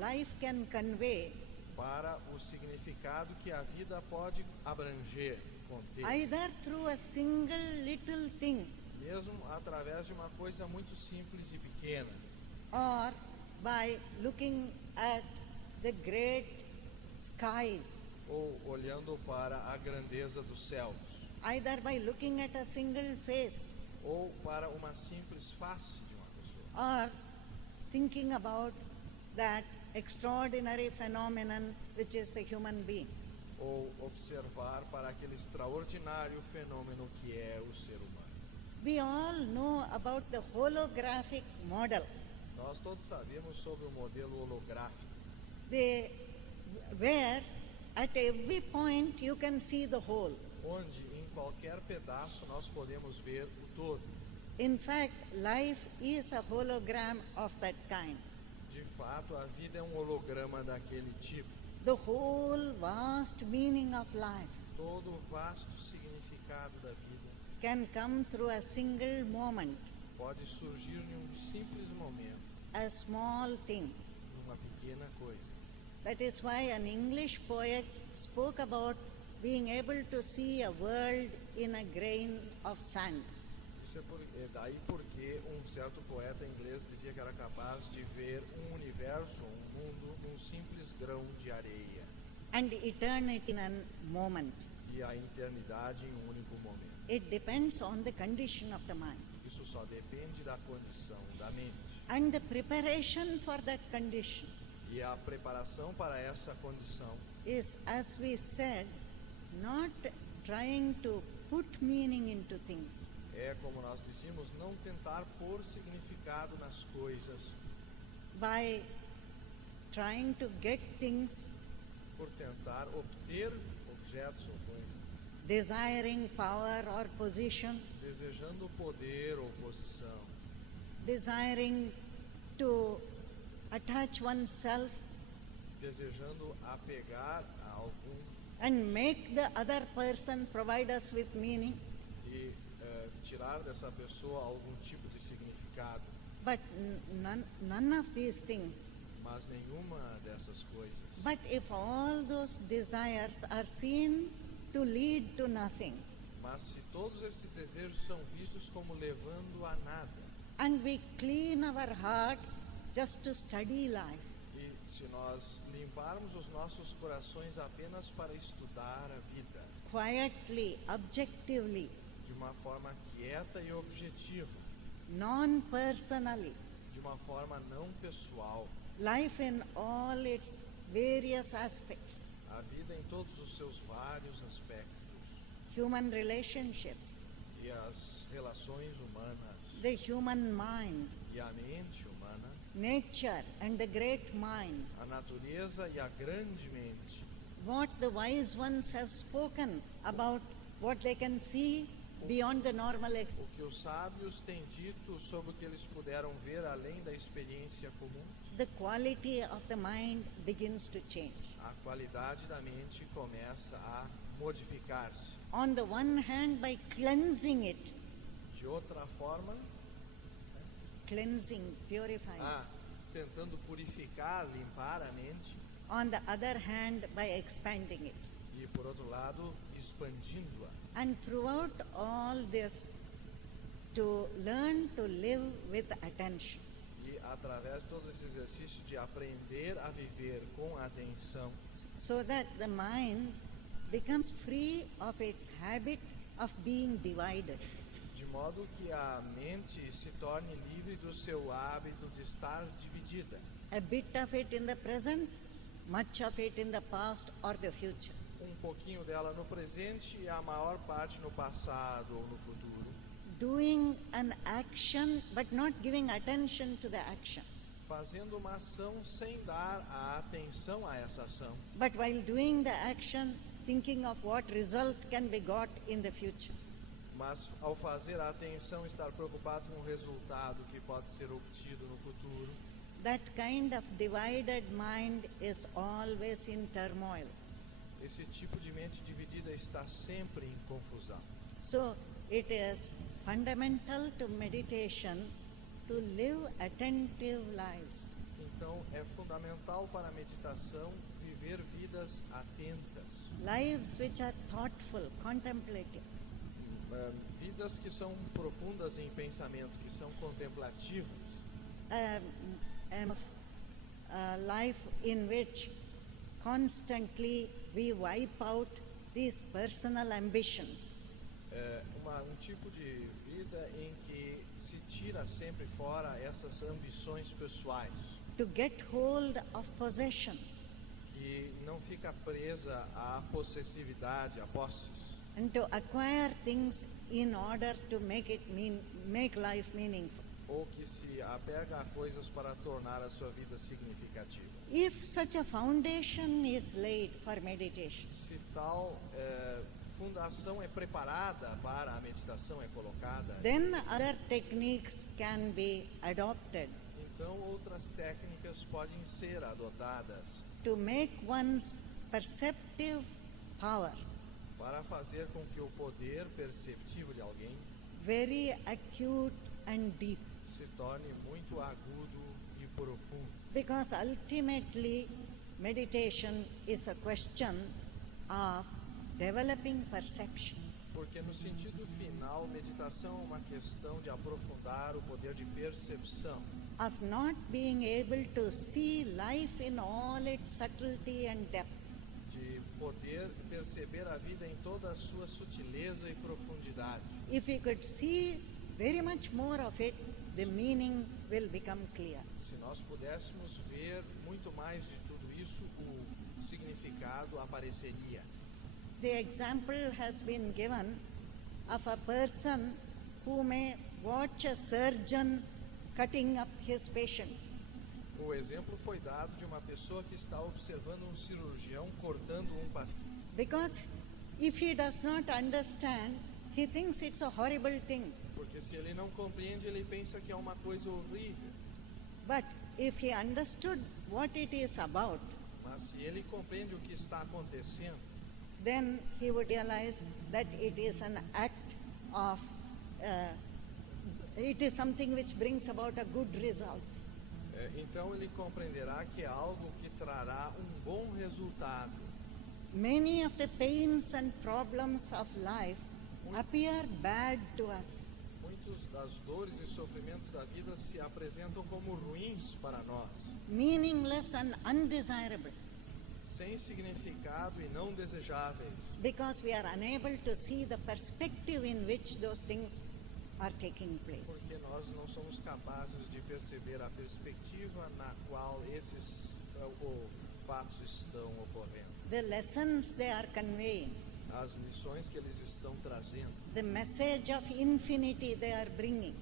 life can convey, para o significado que a vida pode abranger, conter, either through a single little thing mesmo através de uma coisa muito simples e pequena, or by looking at the great skies, ou olhando para a grandeza dos céus, either by looking at a single face ou para uma simples face de uma pessoa, or thinking about that extraordinary phenomenon which is the human being. ou observar para aquele extraordinário fenômeno que é o ser humano. We all know about the holographic model, Nós todos sabemos sobre o modelo holográfico, where at every point you can see the whole. onde em qualquer pedaço nós podemos ver o todo. In fact, life is a hologram of that kind. De fato, a vida é um holograma daquele tipo. The whole vast meaning of life Todo o vasto significado da vida can come through a single moment, pode surgir em um simples momento, a small thing. numa pequena coisa. That is why an English poet spoke about being able to see a world in a grain of sand. Isso é daí porque um certo poeta inglês dizia que era capaz de ver um universo, um mundo, num simples grão de areia, And eternity in a moment. e a eternidade em um único momento. It depends on the condition of the mind Isso só depende da condição da mente. and the preparation for that condition E a preparação para essa condição is, as we said, not trying to put meaning into things, é, como nós dizíamos, não tentar pôr significado nas coisas, by trying to get things, por tentar obter objetos ou coisas, desiring power or position, desejando poder ou posição, desiring to attach oneself desejando apegar a algum and make the other person provide us with meaning. e tirar dessa pessoa algum tipo de significado, But none of these things. mas nenhuma dessas coisas. But if all those desires are seen to lead to nothing, Mas se todos esses desejos são vistos como levando a nada, and we clean our hearts just to study life, e se nós limparmos os nossos corações apenas para estudar a vida, quietly, objectively, de uma forma quieta e objetiva, non-personally, de uma forma não pessoal, life in all its various aspects, a vida em todos os seus vários aspectos, human relationships, e as relações humanas, the human mind, e a mente humana, nature and the great mind, a natureza e a grande mente, what the wise ones have spoken about what they can see beyond the normal o que os sábios têm dito sobre o que eles puderam ver além da experiência comum, the quality of the mind begins to change. a qualidade da mente começa a modificar-se. On the one hand, by cleansing it, De outra forma, cleansing, purifying. tentando purificar, limpar a mente, On the other hand, by expanding it. e por outro lado, expandindo-a. And throughout all this, to learn to live with attention. E através de todo esse exercício de aprender a viver com atenção, So that the mind becomes free of its habit of being divided. de modo que a mente se torne livre do seu hábito de estar dividida. A bit of it in the present, much of it in the past or the future. Pouquinho dela no presente e a maior parte no passado ou no futuro. Doing an action but not giving attention to the action. Fazendo uma ação sem dar a atenção a essa ação. But while doing the action, thinking of what result can be got in the future. Mas ao fazer a atenção, estar preocupado com o resultado que pode ser obtido no futuro. That kind of divided mind is always in turmoil. Esse tipo de mente dividida está sempre em confusão. So it is fundamental to meditation to live attentive lives. Então é fundamental para a meditação viver vidas atentas. Lives which are thoughtful, contemplative. Vidas que são profundas em pensamento, que são contemplativas. Life in which constantly we wipe out these personal ambitions. Um tipo de vida em que se tira sempre fora essas ambições pessoais. To get hold of possessions. Que não fica presa à possessividade, a posses. And to acquire things in order to make life meaningful. Ou que se apega a coisas para tornar a sua vida significativa. If such a foundation is laid for meditation, se tal fundação é preparada para a meditação, é colocada, then other techniques can be adopted. Então outras técnicas podem ser adotadas to make one's perceptive power para fazer com que o poder perceptivo de alguém very acute and deep. se torne muito agudo e profundo. Because ultimately, meditation is a question of developing perception. Porque no sentido final, meditação é uma questão de aprofundar o poder de percepção. Of not being able to see life in all its subtlety and depth. De poder perceber a vida em toda a sua sutileza e profundidade. If we could see very much more of it, the meaning will become clear. Se nós pudéssemos ver muito mais de tudo isso, o significado apareceria. The example has been given of a person who may watch a surgeon cutting up his patient. O exemplo foi dado de uma pessoa que está observando um cirurgião cortando um paciente. Because if he does not understand, he thinks it's a horrible thing. Porque se ele não compreende, ele pensa que é uma coisa horrível. But if he understood what it is about, Mas se ele compreende o que está acontecendo, then he would realize that it is an act of, it is something which brings about a good result. Então ele compreenderá que é algo que trará um bom resultado. Many of the pains and problems of life appear bad to us. Muitas das dores e sofrimentos da vida se apresentam como ruins para nós, Meaningless and undesirable, sem significado e não desejáveis, because we are unable to see the perspective in which those things are taking place. porque nós não somos capazes de perceber a perspectiva na qual esses fatos estão ocorrendo. The lessons they are conveying, As lições que eles estão trazendo, the message of infinity they are bringing.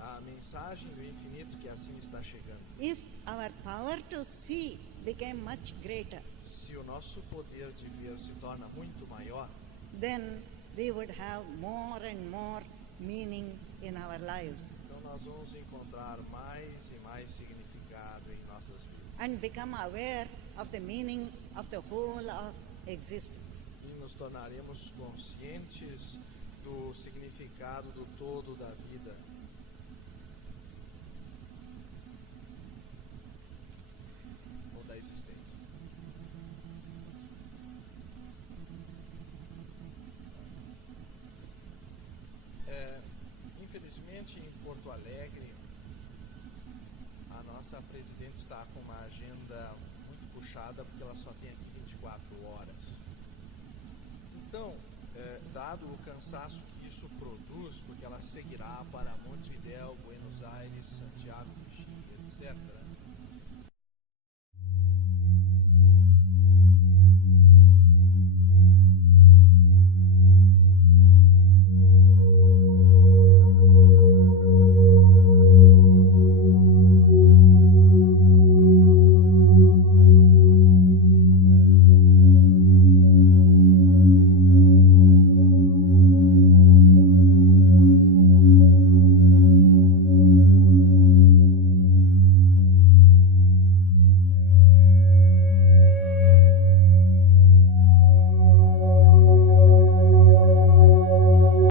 a mensagem do infinito que assim está chegando. If our power to see became much greater, Se o nosso poder de ver se torna muito maior, then we would have more and more meaning in our lives então nós vamos encontrar mais e mais significado em nossas vidas. and become aware of the meaning of the whole of existence. E nos tornaremos conscientes do significado do todo da vida. Ou da existência. Infelizmente, em Porto Alegre, a nossa presidente está com uma agenda muito puxada, porque ela só tem aqui 24 horas. Então, dado o cansaço que isso produz, porque ela seguirá para Montevidéu, Buenos Aires, Santiago do Chile, etc.,